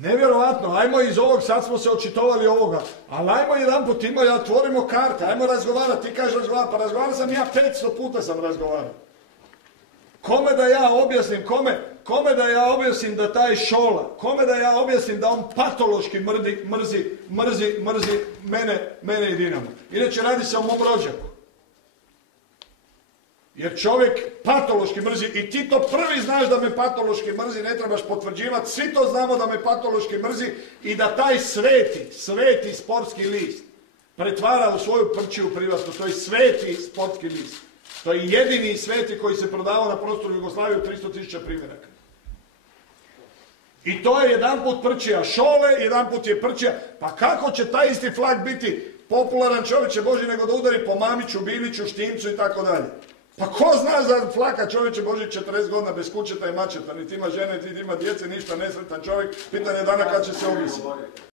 Nevjerovatno, ajmo iz ovog, sad smo se očitovali ovoga, ali ajmo jedan put otvorimo karte, ajmo razgovarati, ti kažeš razgovarati, pa razgovarao sam ja 500 puta sam razgovarao. Kome da ja objasnim, kome da ja objasnim da taj Šola, kome da ja objasnim da on patološki mrzi mene i Dinamo. Inače radi se o mom rođaku. Jer čovjek patološki mrzi i ti to prvi znaš da me patološki mrzi, ne trebaš potvrđivati, svi to znamo da me patološki mrzi i da taj sveti sportski list pretvara u svoju prčiju privatnu, to je sveti sportski list. To je jedini sveti koji se prodavao na prostoru Jugoslavije u 300.000 primjeraka. I to je jedanput prčija Šole, jedanput je prčija, pa kako će taj isti flag biti popularan, čovječe Boži, nego da udari po Mamiću, Biliću, Štimcu i tako dalje. Pa ko zna za flaka, čovječe Boži, 40 godina bez kućeta i mačeta, niti ima žene, niti ima djece, ništa, nesretan čovjek, pitanje dana kad će se obisiti.